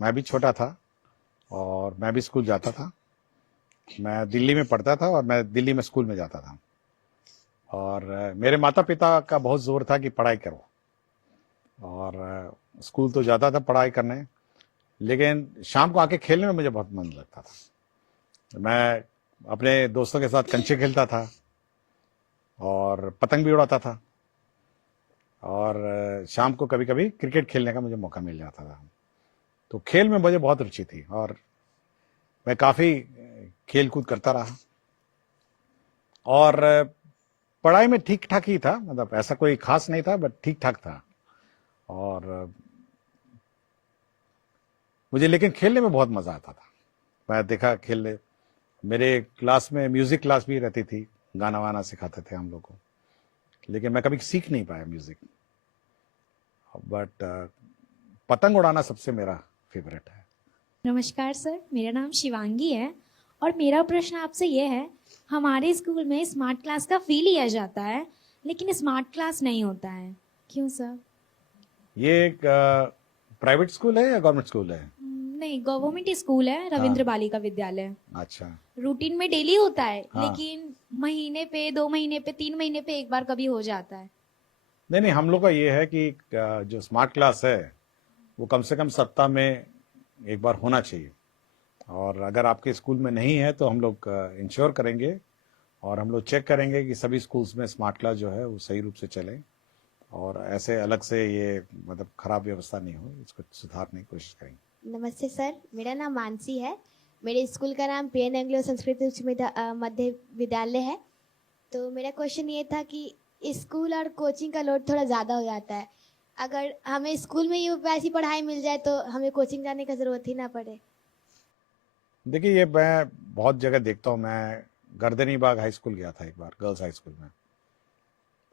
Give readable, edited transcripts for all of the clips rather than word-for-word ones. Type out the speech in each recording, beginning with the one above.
मैं भी छोटा था और मैं भी स्कूल जाता था। मैं दिल्ली में पढ़ता था और मैं दिल्ली में स्कूल में जाता था। और मेरे माता पिता का बहुत जोर था कि पढ़ाई करो, और स्कूल तो जाता था पढ़ाई करने, लेकिन शाम को आके खेलने में मुझे बहुत मन लगता था। मैं अपने दोस्तों के साथ कंचे खेलता था और पतंग भी उड़ाता था, और शाम को कभी कभी क्रिकेट खेलने का मुझे मौका मिल जाता था। तो खेल में मुझे बहुत रुचि थी और मैं काफ़ी खेल कूद करता रहा। और पढ़ाई में ठीक ठाक ही था, मतलब ऐसा कोई खास नहीं था, बट ठीक ठाक था। और मुझे लेकिन खेलने में बहुत मज़ा आता था। मैं देखा खेलने, मेरे क्लास में म्यूज़िक क्लास भी रहती थी, गाना वाना सिखाते थे हम लोग को, लेकिन मैं कभी सीख नहीं पाया म्यूज़िक। बट पतंग उड़ाना सबसे मेरा फेवरेट है। नमस्कार सर, मेरा नाम शिवांगी है और मेरा प्रश्न आपसे यह है, हमारे स्कूल में स्मार्ट क्लास का फी लिया जाता है लेकिन स्मार्ट क्लास नहीं होता है, क्यों सर? ये एक प्राइवेट स्कूल है या गवर्नमेंट स्कूल है? नहीं, गवर्नमेंट स्कूल है, रविंद्र हाँ। बालिका विद्यालय। अच्छा। रूटीन में डेली होता है, हाँ। लेकिन महीने पे, 2 महीने पे, 3 महीने पे एक बार कभी हो जाता है। नहीं नहीं, हम लोग का ये है कि जो स्मार्ट क्लास है वो कम से कम सप्ताह में एक बार होना चाहिए। और अगर आपके स्कूल में नहीं है तो हम लोग इंश्योर करेंगे और हम लोग चेक करेंगे कि सभी स्कूल्स में स्मार्ट क्लास जो है वो सही रूप से चले, और ऐसे अलग से ये मतलब खराब व्यवस्था नहीं हो, इसको सुधारने की कोशिश करेंगे। नमस्ते सर, मेरा नाम मानसी है। मेरे स्कूल का नाम पी एन एंग्लो संस्कृत उच्च मध्य विद्यालय है। तो मेरा क्वेश्चन ये था कि स्कूल और कोचिंग का लोड थोड़ा ज़्यादा हो जाता है। अगर हमें स्कूल में ही वैसी पढ़ाई मिल जाए तो हमें कोचिंग जाने का ज़रूरत ही ना पड़े। देखिए, ये मैं बहुत जगह देखता हूँ। मैं गर्दनी बाग हाई स्कूल गया था एक बार, गर्ल्स हाई स्कूल में।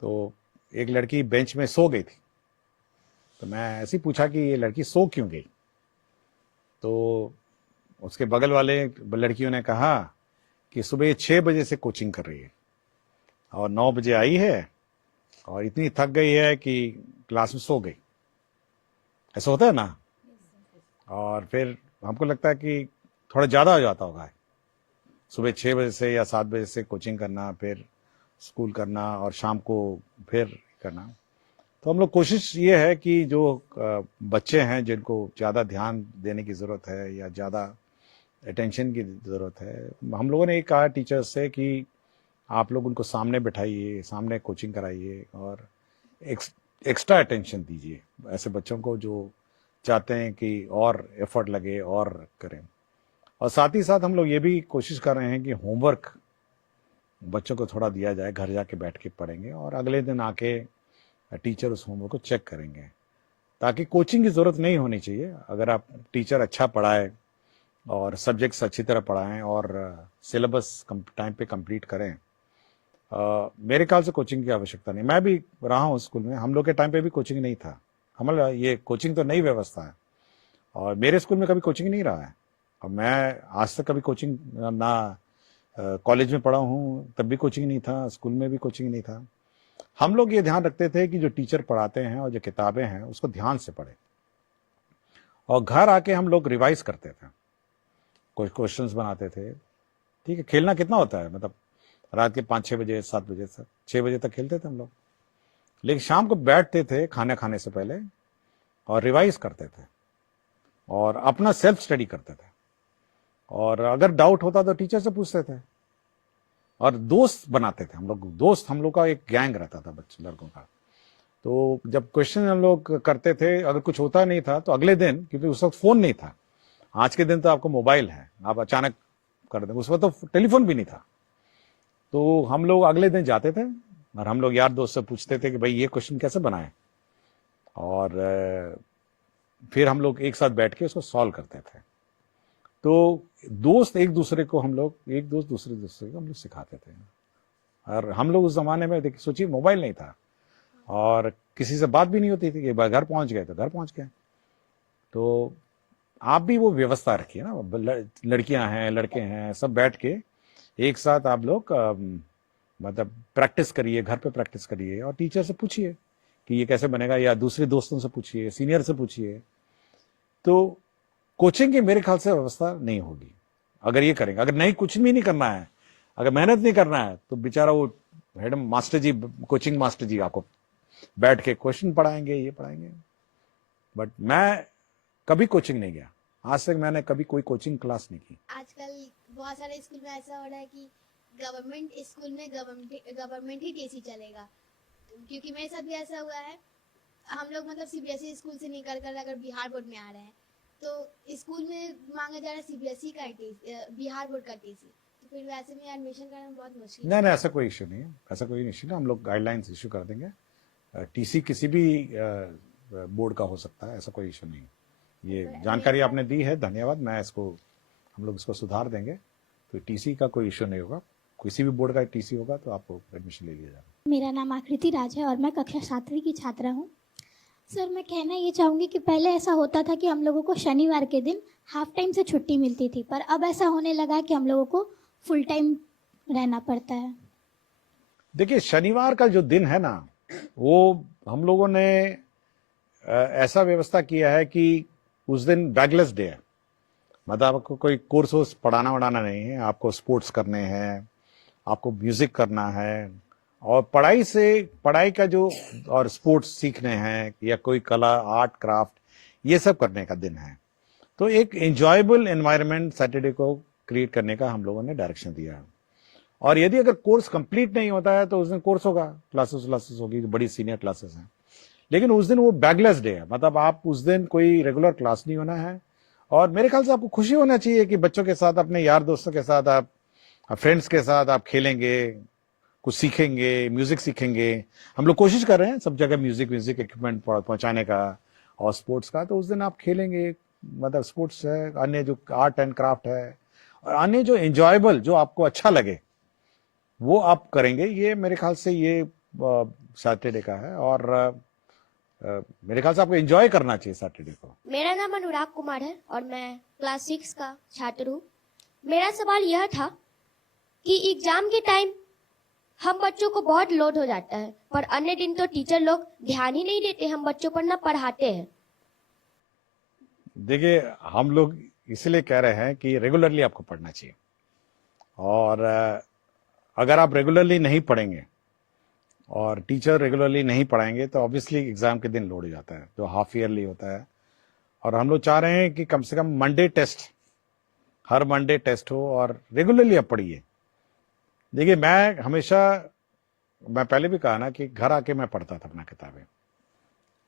तो एक लड़की बेंच में सो गई थी। तो मैं ऐसे ही पूछा कि ये लड़की सो क्यों गई। तो उसके बगल वाले लड़कियों ने कहा कि सुबह ये 6 बजे से कोचिंग कर रही है और 9 बजे आई है और इतनी थक गई है कि क्लास में सो गई। ऐसा होता है ना। और फिर हमको लगता है कि थोड़ा ज़्यादा हो जाता होगा, सुबह 6 बजे से या 7 बजे से कोचिंग करना, फिर स्कूल करना और शाम को फिर करना। तो हम लोग कोशिश ये है कि जो बच्चे हैं जिनको ज़्यादा ध्यान देने की ज़रूरत है या ज़्यादा अटेंशन की ज़रूरत है, हम लोगों ने ये कहा टीचर्स से कि आप लोग उनको सामने बिठाइए, सामने कोचिंग कराइए और एक्स्ट्रा अटेंशन दीजिए ऐसे बच्चों को जो चाहते हैं कि और एफर्ट लगे और करें। और साथ ही साथ हम लोग ये भी कोशिश कर रहे हैं कि होमवर्क बच्चों को थोड़ा दिया जाए, घर जाके बैठ के पढ़ेंगे और अगले दिन आके टीचर उस होमवर्क को चेक करेंगे, ताकि कोचिंग की ज़रूरत नहीं होनी चाहिए। अगर आप टीचर अच्छा पढ़ाए और सब्जेक्ट्स अच्छी तरह पढ़ाएं और सिलेबस टाइम पे कंप्लीट करें, मेरे ख्याल से कोचिंग की आवश्यकता नहीं। मैं भी रहा हूँ स्कूल में, हम लोग के टाइम पे भी कोचिंग नहीं था। हमारा ये कोचिंग तो नई व्यवस्था है और मेरे स्कूल में कभी कोचिंग नहीं रहा है। और मैं आज तक कभी कोचिंग ना कॉलेज में पढ़ा हूँ तब भी कोचिंग नहीं था, स्कूल में भी कोचिंग नहीं था। हम लोग ये ध्यान रखते थे कि जो टीचर पढ़ाते हैं और जो किताबें हैं उसको ध्यान से पढ़े, और घर आके हम लोग रिवाइज करते थे, कुछ क्वेश्चंस बनाते थे। ठीक है, खेलना कितना होता है, मतलब रात के 5-6 बजे 7 बजे तक, 6 बजे तक खेलते थे हम लोग। लेकिन शाम को बैठते थे खाना खाने से पहले और रिवाइज करते थे और अपना सेल्फ स्टडी करते थे, और अगर डाउट होता तो टीचर से पूछते थे और दोस्त बनाते थे हम लोग। दोस्त, हम लोग का एक गैंग रहता था बच्चे लड़कों का। तो जब क्वेश्चन हम लोग करते थे, अगर कुछ होता नहीं था तो अगले दिन, क्योंकि उस वक्त फोन नहीं था, आज के दिन तो आपको मोबाइल है, आप अचानक कर दें, उस वक्त तो टेलीफोन भी नहीं था। तो हम लोग अगले दिन जाते थे और हम लोग यार दोस्त से पूछते थे कि भाई ये क्वेश्चन कैसे बनाए, और फिर हम लोग एक साथ बैठ के उसको सॉल्व करते थे। तो दोस्त एक दूसरे को, हम लोग एक दोस्त दूसरे दूसरे को हम लोग सिखाते थे। और हम लोग उस जमाने में देखिए, सोचिए, मोबाइल नहीं था और किसी से बात भी नहीं होती थी कि घर पहुंच गए तो घर पहुंच गए। तो आप भी वो व्यवस्था रखिए ना, लड़कियां हैं लड़के हैं सब बैठ के एक साथ आप लोग मतलब प्रैक्टिस करिए, घर पे प्रैक्टिस करिए और टीचर से पूछिए कि ये कैसे बनेगा, या दूसरे दोस्तों से पूछिए, सीनियर से पूछिए। तो कोचिंग की मेरे ख्याल से व्यवस्था नहीं होगी अगर ये करेंगे। अगर नहीं, कुछ भी नहीं करना है, अगर मेहनत नहीं करना है, तो बेचारा वो हेड मास्टर जी, कोचिंग मास्टर जी आपको बैठ के क्वेश्चन पढ़ाएंगे, ये पढ़ाएंगे। बट मैं कभी कोचिंग नहीं गया, आज तक मैंने कभी कोई कोचिंग क्लास नहीं की। आजकल बहुत सारे स्कूल में ऐसा हो रहा है कि गवर्नमेंट स्कूल में गवर्नमेंट ही टीसी चलेगा, क्योंकि मेरे साथ भी ऐसा हुआ है। हम लोग मतलब सीबीएसई स्कूल से निकल कर अगर बिहार बोर्ड में आ रहे हैं तो स्कूल में मांगा जा रहा है सीबीएसई का टीसी, बिहार बोर्ड का टीसी, तो फिर वैसे में एडमिशन करना बहुत मुश्किल नहीं नहीं, ऐसा कोई इश्यू नहीं है, ऐसा कोई इश्यू नहीं, हम लोग गाइडलाइंस इश्यू कर देंगे। टीसी किसी भी बोर्ड का हो सकता है, ऐसा कोई इश्यू नहीं है। ये जानकारी आपने दी है, धन्यवाद। मैं इसको, हम लोग इसको सुधार देंगे, तो टीसी का कोई इश्यू नहीं होगा। किसी भी बोर्ड का टीसी होगा तो आपको एडमिशन ले लिया जाएगा। मेरा नाम आकृति राज है और मैं कक्षा 7वीं की छात्रा हूँ। सर, मैं कहना ये चाहूँगी कि पहले ऐसा होता था कि हम लोगों को शनिवार के दिन हाफ टाइम से छुट्टी मिलती थी, पर अब ऐसा होने लगा है कि हम लोगों को फुल टाइम रहना पड़ता है। देखिए, शनिवार का जो दिन है ना, वो हम लोगों ने ऐसा व्यवस्था किया है कि उस दिन बैगलेस डे है। मतलब आपको कोई कोर्स पढ़ाना वढ़ाना नहीं है, आपको स्पोर्ट्स करने हैं, आपको म्यूजिक करना है, और पढ़ाई का जो और स्पोर्ट्स सीखने हैं, या कोई कला, आर्ट, क्राफ्ट, ये सब करने का दिन है। तो एक एंजॉयबल एनवायरनमेंट सैटरडे को क्रिएट करने का हम लोगों ने डायरेक्शन दिया है। और यदि अगर कोर्स कंप्लीट नहीं होता है तो उस दिन कोर्स होगा, क्लासेस होगी, जो बड़ी सीनियर क्लासेस हैं। लेकिन उस दिन वो बैगलेस डे है, मतलब आप उस दिन कोई रेगुलर क्लास नहीं होना है। और मेरे ख्याल से आपको खुशी होना चाहिए कि बच्चों के साथ, अपने यार दोस्तों के साथ, आप फ्रेंड्स के साथ आप खेलेंगे, कुछ सीखेंगे, म्यूजिक सीखेंगे। हम लोग कोशिश कर रहे हैं सब जगह म्यूजिक इक्विपमेंट पहुंचाने का और स्पोर्ट्स का। तो उस दिन आप खेलेंगे, मतलब स्पोर्ट्स है, अन्य जो आर्ट एंड क्राफ्ट है, और अन्य जो एंजॉयबल, जो आपको अच्छा लगे, वो आप करेंगे। ये मेरे ख्याल से ये सैटरडे का है, और मेरे ख्याल से आपको एंजॉय करना चाहिए सैटरडे को। मेरा नाम अनुराग कुमार है और मैं क्लास 6 का छात्र हूँ। मेरा सवाल यह था कि एग्जाम के टाइम हम बच्चों को बहुत लोड हो जाता है, पर अन्य दिन तो टीचर लोग ध्यान ही नहीं देते, हम बच्चों पर ना पढ़ाते हैं। देखिए, हम लोग इसलिए कह रहे हैं कि रेगुलरली आपको पढ़ना चाहिए, और अगर आप रेगुलरली नहीं पढ़ेंगे और टीचर रेगुलरली नहीं पढ़ाएंगे तो ऑब्वियसली एग्जाम के दिन लोड हो जाता है, जो हाफ ईयरली होता है। और हम लोग चाह रहे हैं कि कम से कम मंडे टेस्ट, हर मंडे टेस्ट हो, और रेगुलरली आप पढ़िए। देखिए, मैं पहले भी कहा ना कि घर आके मैं पढ़ता था अपना किताबें,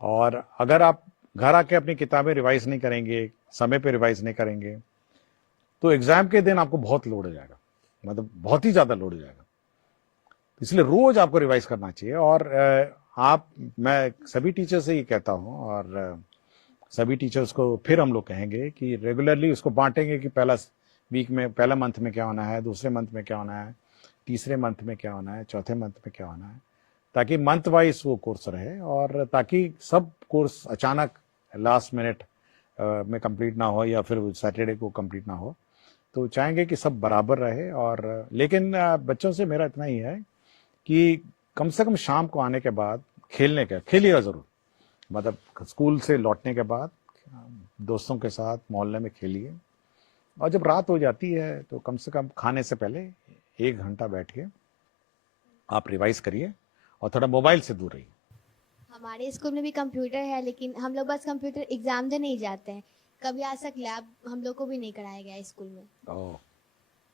और अगर आप घर आके अपनी किताबें रिवाइज नहीं करेंगे, समय पे रिवाइज नहीं करेंगे, तो एग्जाम के दिन आपको बहुत लोड हो जाएगा, मतलब बहुत ही ज्यादा लोड हो जाएगा। इसलिए रोज आपको रिवाइज करना चाहिए। और मैं सभी टीचर से ये कहता हूं, और सभी टीचर्स को फिर हम लोग कहेंगे कि रेगुलरली उसको बांटेंगे कि पहला मंथ में क्या होना है, दूसरे मंथ में क्या होना है, तीसरे मंथ में क्या होना है, चौथे मंथ में क्या होना है, ताकि मंथ वाइज वो कोर्स रहे, और ताकि सब कोर्स अचानक लास्ट मिनट में कंप्लीट ना हो, या फिर सैटरडे को कंप्लीट ना हो। तो चाहेंगे कि सब बराबर रहे। और लेकिन बच्चों से मेरा इतना ही है कि कम से कम शाम को आने के बाद खेलिएगा जरूर, मतलब स्कूल से लौटने के बाद दोस्तों के साथ मोहल्ले में खेलिए। और जब रात हो जाती है तो कम से कम खाने से पहले 1 घंटा बैठ के आप रिवाइज करिए, और थोड़ा मोबाइल से दूर रहिए। हमारे स्कूल में भी कंप्यूटर है, लेकिन हम लोग बस कंप्यूटर एग्जाम देने ही जाते हैं। कभी आज तक लैब हम लोग को भी नहीं कराया गया स्कूल में।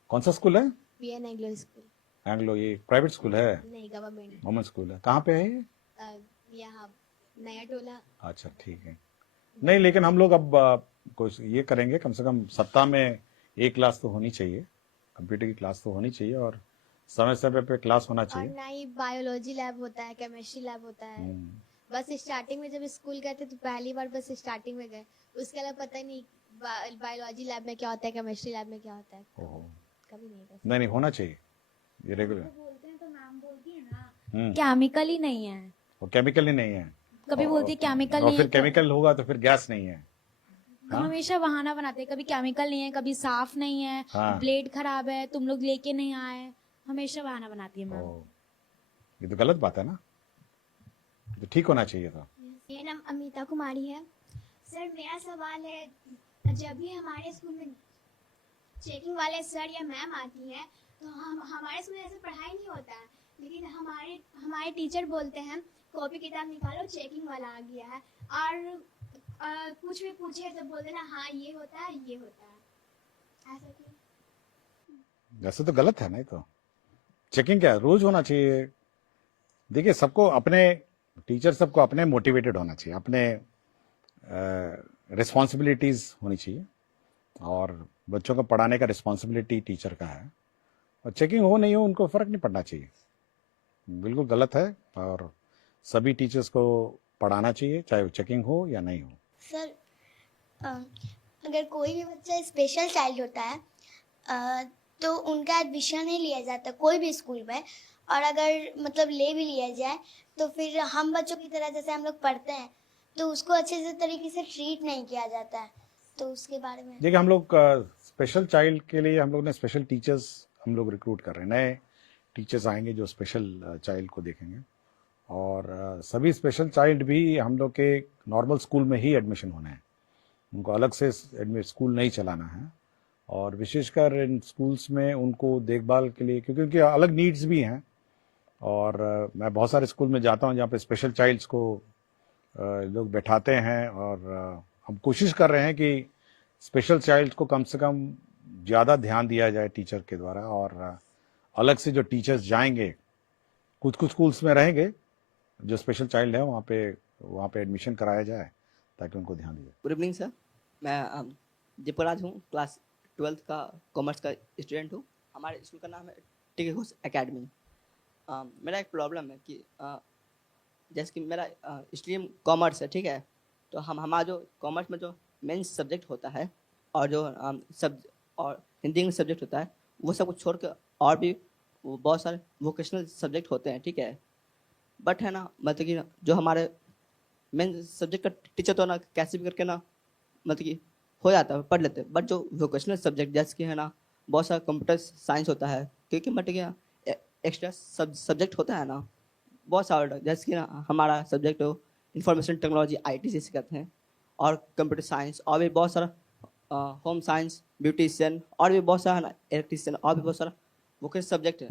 कौन सा स्कूल है? PN Anglo school. एंग्लो, ये प्राइवेट स्कूल है? नहीं, गवर्नमेंट। गवर्नमेंट स्कूल है। कहाँ पे है ये? यहाँ नया टोला। अच्छा, ठीक है। नहीं, लेकिन हम लोग अब कुछ ये करेंगे, कम से कम सप्ताह में 1 क्लास तो होनी चाहिए, कंप्यूटर की क्लास तो होनी चाहिए, और समय समय पे क्लास होना और चाहिए। ना ही बायोलॉजी लैब होता है, केमिस्ट्री लैब होता है। बस स्टार्टिंग में जब स्कूल गए थे तो पहली बार बस स्टार्टिंग में गए, उसके अलावा पता ही नहीं बायोलॉजी लैब में क्या होता है, केमिस्ट्री लैब में क्या होता है। कभी नहीं गए। नहीं, होना चाहिए ये रेगुलर। बोलते हैं तो नाम बोलती है ना, हम्म, केमिकल ही नहीं है। वो केमिकल ही नहीं है। कभी बोलती है केमिकल और नहीं फिर है, तो केमिकल होगा तो फिर गैस नहीं है। हाँ? हमेशा बहाना बनाते हैं, कभी केमिकल नहीं है, कभी साफ नहीं है, हाँ। ब्लेड खराब है, तुम लोग लेके नहीं आए, हमेशा बहाना बनाती है मैम। ये तो गलत बात है ना, तो ठीक होना चाहिए था। मेरा नाम अमिता कुमारी है। सर, मेरा सवाल है जब भी हमारे स्कूल में चेकिंग वाले सर या मैम आती हैं तो हम हमारे स्कूल में ऐसे पढ़ाई नहीं होता है, लेकिन हमारे हमारे टीचर बोलते हैं कॉपी किताब निकालो चेकिंग वाला आ गया है, और कुछ भी पूछे तो बोल देना हाँ ये होता है ये होता है, ऐसा क्यों? वैसे तो गलत है नहीं तो चेकिंग क्या है? रोज होना चाहिए। देखिए सबको अपने टीचर सबको अपने मोटिवेटेड होना चाहिए, अपने रिस्पॉन्सिबिलिटीज होनी चाहिए, और बच्चों को पढ़ाने का रिस्पॉन्सिबिलिटी टीचर का है, और चेकिंग हो नहीं हो उनको फर्क नहीं पड़ना चाहिए। बिल्कुल गलत है, और सभी टीचर्स को पढ़ाना चाहिए चाहे वो चेकिंग हो या नहीं हो। सर अगर कोई भी बच्चा स्पेशल चाइल्ड होता है तो उनका एडमिशन नहीं लिया जाता कोई भी स्कूल में, और अगर मतलब ले भी लिया जाए तो फिर हम बच्चों की तरह जैसे हम लोग पढ़ते हैं तो उसको अच्छे से तरीके से ट्रीट नहीं किया जाता है, तो उसके बारे में। देखिए हम लोग स्पेशल चाइल्ड के लिए हम लोग ने स्पेशल टीचर्स हम लोग रिक्रूट कर रहे हैं, नए टीचर्स आएंगे जो स्पेशल चाइल्ड को देखेंगे, और सभी स्पेशल चाइल्ड भी हम लोग के नॉर्मल स्कूल में ही एडमिशन होने हैं, उनको अलग से स्कूल नहीं चलाना है, और विशेषकर इन स्कूल्स में उनको देखभाल के लिए, क्योंकि उनकी अलग नीड्स भी हैं, और मैं बहुत सारे स्कूल में जाता हूं जहाँ पे स्पेशल चाइल्ड्स को लोग बैठाते हैं, और हम कोशिश कर रहे हैं कि स्पेशल चाइल्ड को कम से कम ज़्यादा ध्यान दिया जाए टीचर के द्वारा, और अलग से जो टीचर्स जाएंगे कुछ कुछ स्कूल्स में रहेंगे जो स्पेशल चाइल्ड है वहाँ पे एडमिशन कराया जाए ताकि उनको ध्यान दिया। गुड इवनिंग सर, मैं दीपराज हूँ, क्लास 12th का कॉमर्स का स्टूडेंट हूँ। हमारे स्कूल का नाम है टी के घोष एकेडमी। मेरा एक प्रॉब्लम है कि जैसे कि मेरा स्ट्रीम कॉमर्स है, ठीक है, तो हमारा जो कॉमर्स में जो मेन सब्जेक्ट होता है और जो और हिंदी इंग्लिश सब्जेक्ट होता है वो सब कुछ छोड़ के और भी बहुत सारे वोकेशनल सब्जेक्ट होते हैं, ठीक है, बट है ना मतलब कि जो हमारे मेन सब्जेक्ट का टीचर तो ना कैसे भी करके ना मतलब कि हो जाता है, पढ़ लेते हैं, बट जो वोकेशनल सब्जेक्ट जैसे कि है ना बहुत सारा कंप्यूटर साइंस होता है, क्योंकि मतलब कि एक्स्ट्रा सब्जेक्ट होता है ना बहुत सारा, जैसे कि ना हमारा सब्जेक्ट हो इंफॉर्मेशन टेक्नोलॉजी IT जिसे कहते हैं, और कंप्यूटर साइंस, और भी बहुत सारा होम साइंस, ब्यूटिशियन, और भी बहुत सारा ना इलेक्ट्रिशियन, और भी बहुत सारा वोकेशनल सब्जेक्ट है,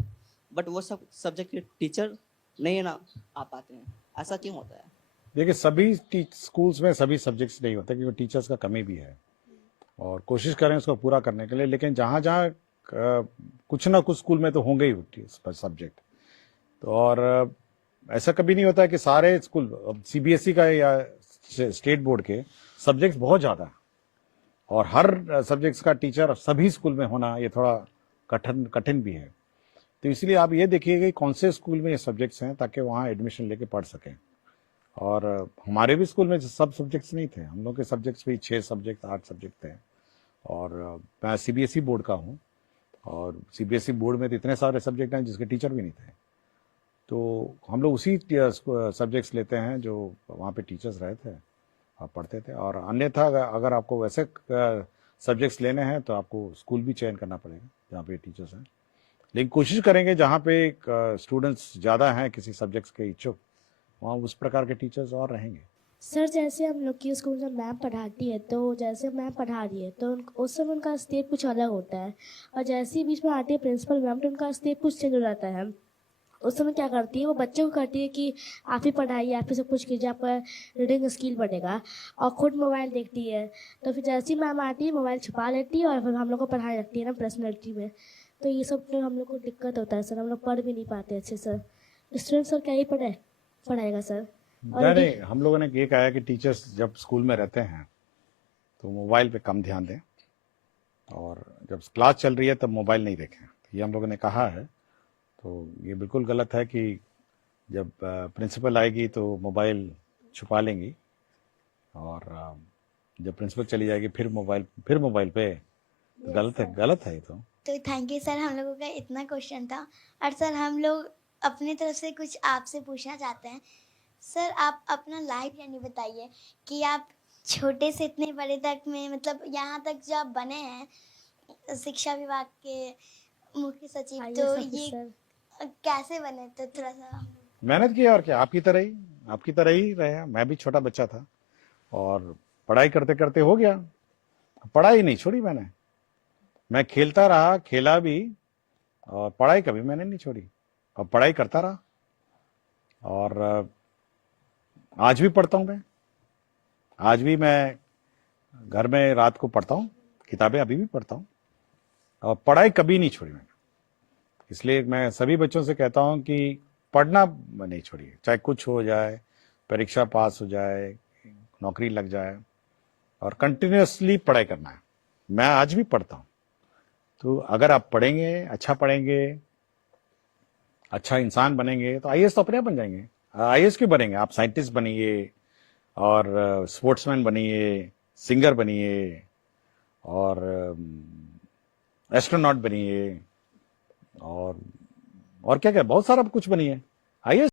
बट वो सब सब्जेक्ट के टीचर नहीं है ना आ पाते हैं, ऐसा क्यों होता है? देखिए सभी स्कूल्स में सभी सब्जेक्ट्स नहीं होते, क्योंकि टीचर्स का कमी भी है, और कोशिश करें उसको पूरा करने के लिए, लेकिन जहाँ जहाँ कुछ ना कुछ स्कूल में तो होंगे ही सब्जेक्ट, तो और ऐसा कभी नहीं होता कि सारे स्कूल CBSE का या स्टेट बोर्ड के सब्जेक्ट्स बहुत ज़्यादा है, और हर सब्जेक्ट्स का टीचर सभी स्कूल में होना ये थोड़ा कठिन भी है, तो इसलिए आप ये देखिएगा कि कौन से स्कूल में ये सब्जेक्ट्स हैं ताकि वहाँ एडमिशन लेके पढ़ सकें। और हमारे भी स्कूल में सब सब्जेक्ट्स नहीं थे, हम लोग के सब्जेक्ट्स भी 6 सब्जेक्ट 8 सब्जेक्ट थे, और मैं CBSE बोर्ड का हूँ, और CBSE बोर्ड में तो इतने सारे सब्जेक्ट हैं जिसके टीचर भी नहीं थे, तो हम लोग उसी सब्जेक्ट्स लेते हैं जो वहाँ पे टीचर्स रहे थे और पढ़ते थे, और अन्यथा अगर आपको वैसे सब्जेक्ट्स लेने हैं तो आपको स्कूल भी चयन करना पड़ेगा जहाँ पे टीचर्स हैं, लेकिन कोशिश करेंगे जहाँ पे स्टूडेंट्स ज़्यादा हैं किसी सब्जेक्ट्स के इच्छुक, वहाँ उस प्रकार के टीचर्स और रहेंगे। सर जैसे हम लोग की स्कूल में मैम पढ़ाती है, तो जैसे मैम पढ़ा रही है तो उस समय उनका स्टेप कुछ अलग होता है, और जैसे ही बीच में आती है प्रिंसिपल मैम तो उनका स्टेप कुछ चेंज हो जाता है। उस समय क्या करती है वो बच्चों को कहती है कि आप ही पढ़ाइए, आप ही सब कुछ कीजिए, आपका रीडिंग स्किल बढ़ेगा, और खुद मोबाइल देखती है, तो फिर जैसे ही मैम आती है मोबाइल छुपा लेती है और फिर हम लोग को पढ़ाई रखती है ना पर्सनैलिटी में, तो ये सब तो हम लोग को दिक्कत होता है सर, हम लोग पढ़ भी नहीं पाते अच्छे सर। स्टूडेंट सर क्या ही पढ़ाएगा सर? नहीं, हम लोगों ने ये कहा है कि टीचर्स जब स्कूल में रहते हैं तो मोबाइल पे कम ध्यान दें, और जब क्लास चल रही है तब मोबाइल नहीं देखें, ये हम लोगों ने कहा है। तो ये बिल्कुल गलत है कि जब प्रिंसिपल आएगी तो मोबाइल छुपा लेंगी, और जब प्रिंसिपल चली जाएगी फिर मोबाइल पे, गलत है ये तो थैंक यू सर, हम लोगों का इतना क्वेश्चन था, और सर हम लोग अपनी तरफ से कुछ आपसे पूछना चाहते हैं। सर आप अपना लाइफ जर्नी बताइए कि आप छोटे से इतने बड़े तक में मतलब यहाँ तक जो आप बने हैं शिक्षा विभाग के मुख्य सचिव, तो ये कैसे बने? तो थोड़ा सा मेहनत की, और क्या, आपकी तरह ही रहे। मैं भी छोटा बच्चा था और पढ़ाई करते करते हो गया, पढ़ाई नहीं छोड़ी मैंने। मैं खेलता रहा, खेला भी, और पढ़ाई कभी मैंने नहीं छोड़ी, और पढ़ाई करता रहा। और आज भी पढ़ता हूं मैं। आज भी मैं घर में रात को पढ़ता हूं, किताबें अभी भी पढ़ता हूं, और पढ़ाई कभी नहीं छोड़ी मैंने। इसलिए मैं सभी बच्चों से कहता हूं कि पढ़ना नहीं छोड़िए, चाहे कुछ हो जाए, परीक्षा पास हो जाए, नौकरी लग जाए, और कंटिन्यूअसली पढ़ाई करना है। मैं आज भी पढ़ता हूं। तो अगर आप पढ़ेंगे, अच्छा पढ़ेंगे, अच्छा इंसान बनेंगे, तो आईएएस तो अपने आप बन जाएंगे। आईएएस क्यों बनेंगे? आप साइंटिस्ट बनिए, और स्पोर्ट्समैन बनिए, सिंगर बनिए, और एस्ट्रोनॉट बनिए, और क्या क्या बहुत सारा कुछ बनिए। आईएएस